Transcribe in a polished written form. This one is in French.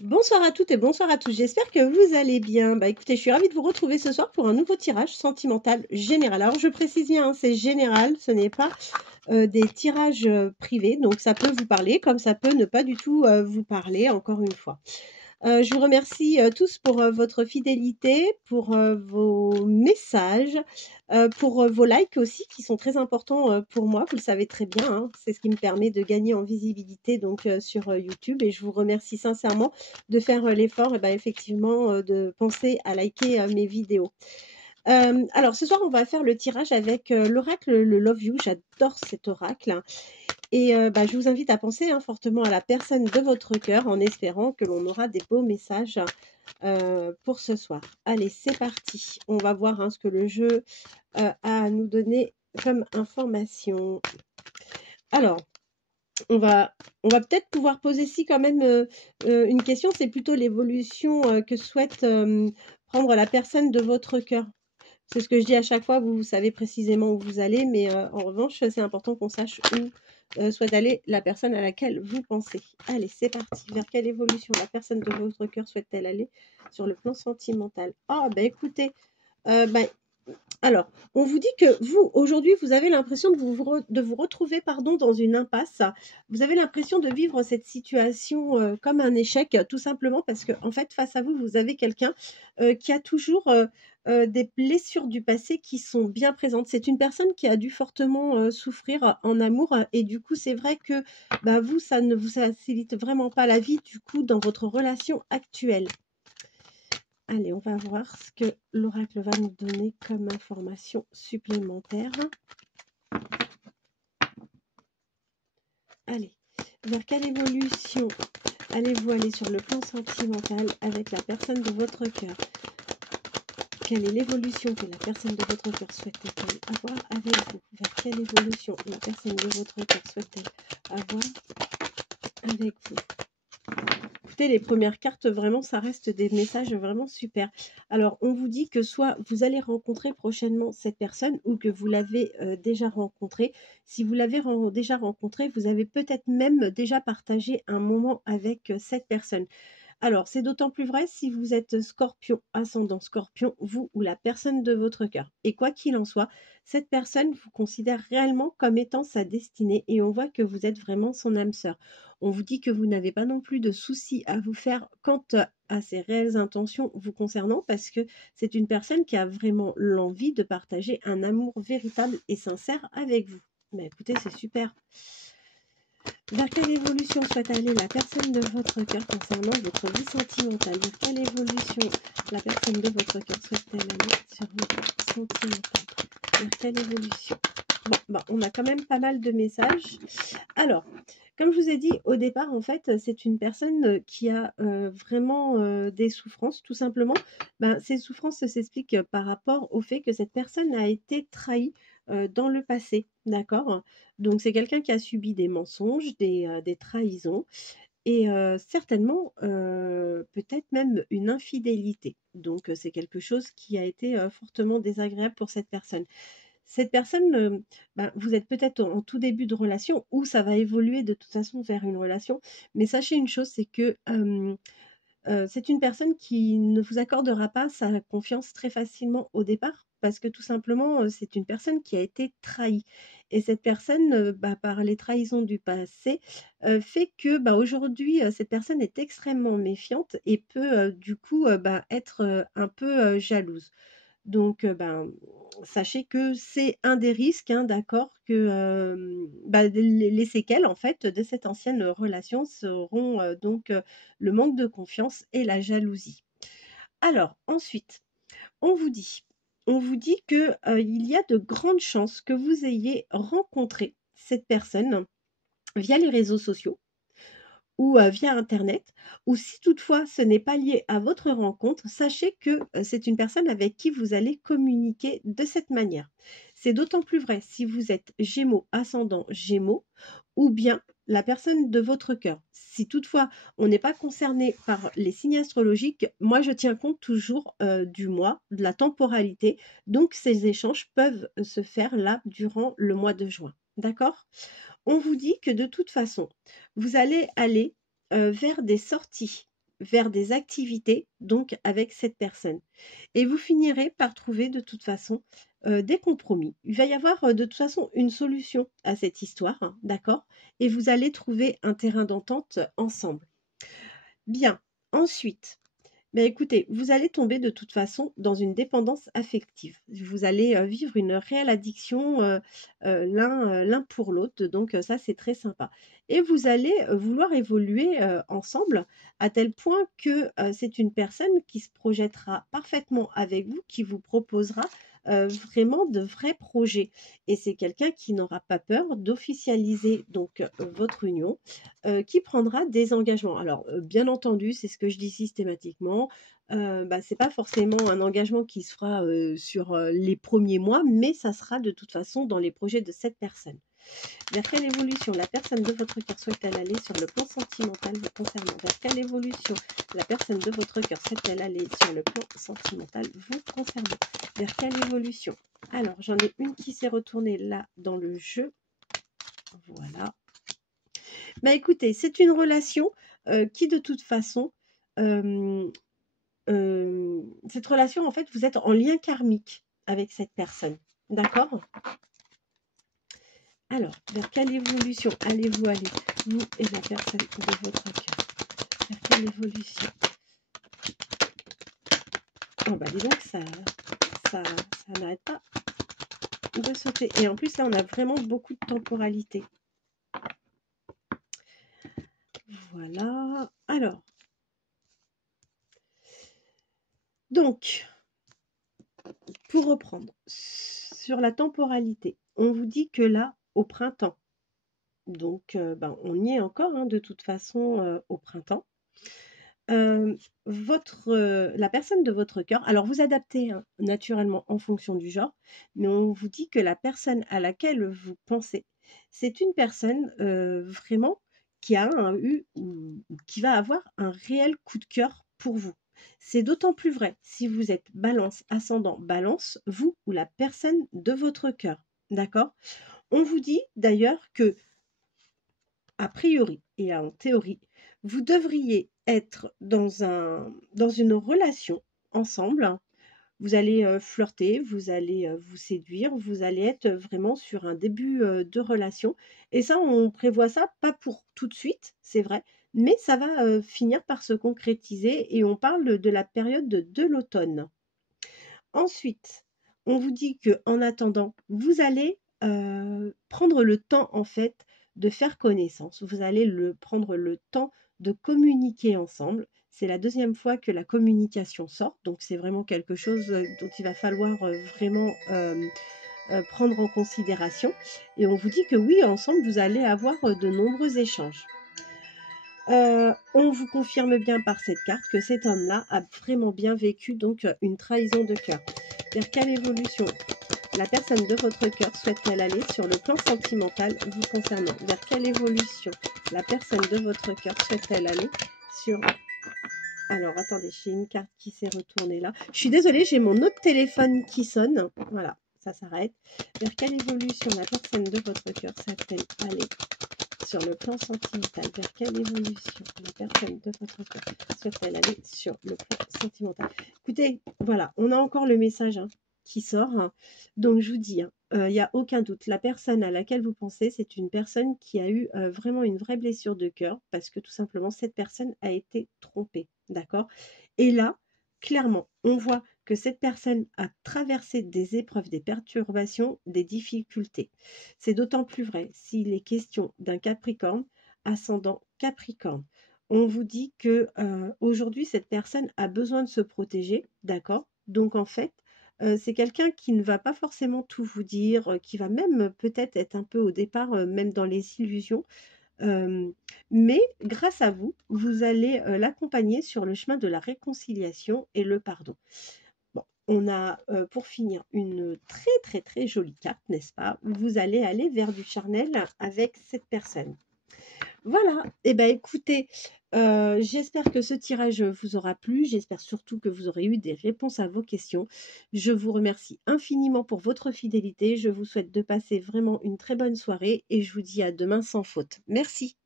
Bonsoir à toutes et bonsoir à tous, j'espère que vous allez bien. Bah écoutez, je suis ravie de vous retrouver ce soir pour un nouveau tirage sentimental général. Alors je précise bien, hein, c'est général, ce n'est pas des tirages privés, donc ça peut vous parler comme ça peut ne pas du tout vous parler, encore une fois. Je vous remercie tous pour votre fidélité, pour vos messages, pour vos likes aussi qui sont très importants pour moi. Vous le savez très bien, hein, c'est ce qui me permet de gagner en visibilité donc sur YouTube et je vous remercie sincèrement de faire l'effort et ben, effectivement de penser à liker mes vidéos. Alors ce soir on va faire le tirage avec l'oracle le Love You. J'adore cet oracle et bah, je vous invite à penser hein, fortement à la personne de votre cœur en espérant que l'on aura des beaux messages pour ce soir. Allez, c'est parti. On va voir hein, ce que le jeu a à nous donner comme information. Alors, on va peut-être pouvoir poser ici quand même une question. C'est plutôt l'évolution que souhaite prendre la personne de votre cœur. C'est ce que je dis à chaque fois, vous savez précisément où vous allez, mais en revanche, c'est important qu'on sache où souhaite aller la personne à laquelle vous pensez. Allez, c'est parti. Vers quelle évolution la personne de votre cœur souhaite-t-elle aller sur le plan sentimental? Ah, ben écoutez, ben, alors, on vous dit que vous, aujourd'hui, vous avez l'impression de vous retrouver pardon, dans une impasse. Vous avez l'impression de vivre cette situation comme un échec, tout simplement parce que, en fait, face à vous, vous avez quelqu'un qui a toujours des blessures du passé qui sont bien présentes. C'est une personne qui a dû fortement souffrir en amour et du coup, c'est vrai que bah, vous, ça ne vous facilite vraiment pas la vie, du coup, dans votre relation actuelle. Allez, on va voir ce que l'oracle va nous donner comme information supplémentaire. Allez, vers quelle évolution allez-vous aller sur le plan sentimental avec la personne de votre cœur? Quelle est l'évolution que la personne de votre cœur souhaite-t-elle avoir avec vous? Vers quelle évolution la personne de votre cœur souhaite-t-elle avoir avec vous? Écoutez, les premières cartes, vraiment, ça reste des messages vraiment super. Alors, on vous dit que soit vous allez rencontrer prochainement cette personne ou que vous l'avez déjà rencontrée. Si vous l'avez déjà rencontrée, vous avez peut-être même déjà partagé un moment avec cette personne. Alors, c'est d'autant plus vrai si vous êtes scorpion, ascendant scorpion, vous ou la personne de votre cœur. Et quoi qu'il en soit, cette personne vous considère réellement comme étant sa destinée et on voit que vous êtes vraiment son âme sœur. On vous dit que vous n'avez pas non plus de soucis à vous faire quant à ses réelles intentions vous concernant parce que c'est une personne qui a vraiment l'envie de partager un amour véritable et sincère avec vous. Mais écoutez, c'est super. Vers quelle évolution souhaite aller la personne de votre cœur concernant votre vie sentimentale? Vers quelle évolution la personne de votre cœur souhaite-t-elle aller sur votre vie sentimentale? Vers quelle évolution? Bon, bah, on a quand même pas mal de messages. Alors, comme je vous ai dit au départ, en fait, c'est une personne qui a vraiment des souffrances, tout simplement. Ben, ces souffrances s'expliquent par rapport au fait que cette personne a été trahie dans le passé, d'accord? Donc, c'est quelqu'un qui a subi des mensonges, des trahisons et certainement peut-être même une infidélité. Donc, c'est quelque chose qui a été fortement désagréable pour cette personne. Cette personne, ben, vous êtes peut-être en tout début de relation ou ça va évoluer de toute façon vers une relation. Mais sachez une chose, c'est que c'est une personne qui ne vous accordera pas sa confiance très facilement au départ parce que tout simplement, c'est une personne qui a été trahie et cette personne, bah, par les trahisons du passé, fait que, bah, aujourd'hui, cette personne est extrêmement méfiante et peut, du coup, bah, être, un peu, jalouse. Donc, ben, sachez que c'est un des risques, hein, d'accord, que, bah, les séquelles, en fait, de cette ancienne relation seront, donc, le manque de confiance et la jalousie. Alors ensuite, on vous dit on vous dit que, il y a de grandes chances que vous ayez rencontré cette personne via les réseaux sociaux ou via internet ou si toutefois ce n'est pas lié à votre rencontre, sachez que, c'est une personne avec qui vous allez communiquer de cette manière. C'est d'autant plus vrai si vous êtes Gémeaux, ascendant Gémeaux ou bien la personne de votre cœur. Si toutefois on n'est pas concerné par les signes astrologiques, moi je tiens compte toujours, du mois, de la temporalité, donc ces échanges peuvent, se faire là durant le mois de juin. D'accord? On vous dit que de toute façon, vous allez aller vers des sorties vers des activités, donc avec cette personne. Et vous finirez par trouver de toute façon des compromis. Il va y avoir de toute façon une solution à cette histoire, hein, d'accord? Et vous allez trouver un terrain d'entente ensemble. Bien, ensuite, ben écoutez, vous allez tomber de toute façon dans une dépendance affective. Vous allez vivre une réelle addiction l'un pour l'autre. Donc ça, c'est très sympa. Et vous allez vouloir évoluer ensemble à tel point que c'est une personne qui se projettera parfaitement avec vous, qui vous proposera vraiment de vrais projets. Et c'est quelqu'un qui n'aura pas peur d'officialiser donc votre union, qui prendra des engagements. Alors, bien entendu, c'est ce que je dis systématiquement, bah, c'est pas forcément un engagement qui se fera, sur, les premiers mois, mais ça sera de toute façon dans les projets de cette personne. Vers quelle évolution la personne de votre cœur souhaite-t-elle aller sur le plan sentimental vous concernant? Vers quelle évolution la personne de votre cœur souhaite-t-elle aller sur le plan sentimental vous concernant? Vers quelle évolution? Alors, j'en ai une qui s'est retournée là dans le jeu. Voilà. Bah écoutez, c'est une relation qui de toute façon, cette relation, en fait, vous êtes en lien karmique avec cette personne. D'accord? Alors, vers quelle évolution allez-vous aller, vous et la personne de votre cœur? Vers quelle évolution? Oh bah dis donc, ça n'arrête pas de sauter. Et en plus, là, on a vraiment beaucoup de temporalité. Voilà. Alors, donc, pour reprendre, sur la temporalité, on vous dit que là, au printemps, donc ben, on y est encore hein, de toute façon au printemps, la personne de votre cœur, alors vous adaptez hein, naturellement en fonction du genre, mais on vous dit que la personne à laquelle vous pensez, c'est une personne vraiment qui a eu ou qui va avoir un réel coup de cœur pour vous. C'est d'autant plus vrai si vous êtes balance, ascendant balance, vous ou la personne de votre cœur. D'accord? On vous dit d'ailleurs que, a priori et en théorie, vous devriez être dans une relation ensemble. Vous allez flirter, vous allez vous séduire, vous allez être vraiment sur un début de relation. Et ça, on prévoit ça pas pour tout de suite, c'est vrai, mais ça va finir par se concrétiser et on parle de la période de l'automne. Ensuite, on vous dit que en attendant, vous allez prendre le temps en fait de faire connaissance. Vous allez prendre le temps de communiquer ensemble. C'est la deuxième fois que la communication sort, donc c'est vraiment quelque chose dont il va falloir vraiment prendre en considération. Et on vous dit que oui, ensemble, vous allez avoir de nombreux échanges. On vous confirme bien par cette carte que cet homme-là a vraiment bien vécu donc une trahison de cœur. Vers quelle évolution la personne de votre cœur souhaite-t-elle aller sur le plan sentimental vous concernant? Vers quelle évolution la personne de votre cœur souhaite-t-elle aller sur... Alors, attendez, j'ai une carte qui s'est retournée là. Je suis désolée, j'ai mon autre téléphone qui sonne. Voilà, ça s'arrête. Vers quelle évolution la personne de votre cœur souhaite-t-elle aller sur le plan sentimental? Vers quelle évolution la personne de votre cœur souhaite-t-elle aller sur le plan sentimental? Écoutez, voilà, on a encore le message hein, qui sort. Hein. Donc, je vous dis, il n'y a aucun doute. La personne à laquelle vous pensez, c'est une personne qui a eu vraiment une vraie blessure de cœur parce que tout simplement, cette personne a été trompée. D'accord? Et là, clairement, on voit que cette personne a traversé des épreuves, des perturbations, des difficultés. C'est d'autant plus vrai s'il est question d'un Capricorne, ascendant Capricorne. On vous dit que aujourd'hui, cette personne a besoin de se protéger, d'accord? Donc en fait, c'est quelqu'un qui ne va pas forcément tout vous dire, qui va même peut-être être un peu au départ, même dans les illusions. Mais grâce à vous, vous allez l'accompagner sur le chemin de la réconciliation et le pardon. Bon, on a pour finir une très très très jolie carte, n'est-ce pas? Vous allez aller vers du charnel avec cette personne. Voilà, et bien écoutez, j'espère que ce tirage vous aura plu, j'espère surtout que vous aurez eu des réponses à vos questions. Je vous remercie infiniment pour votre fidélité, je vous souhaite de passer vraiment une très bonne soirée et je vous dis à demain sans faute. Merci.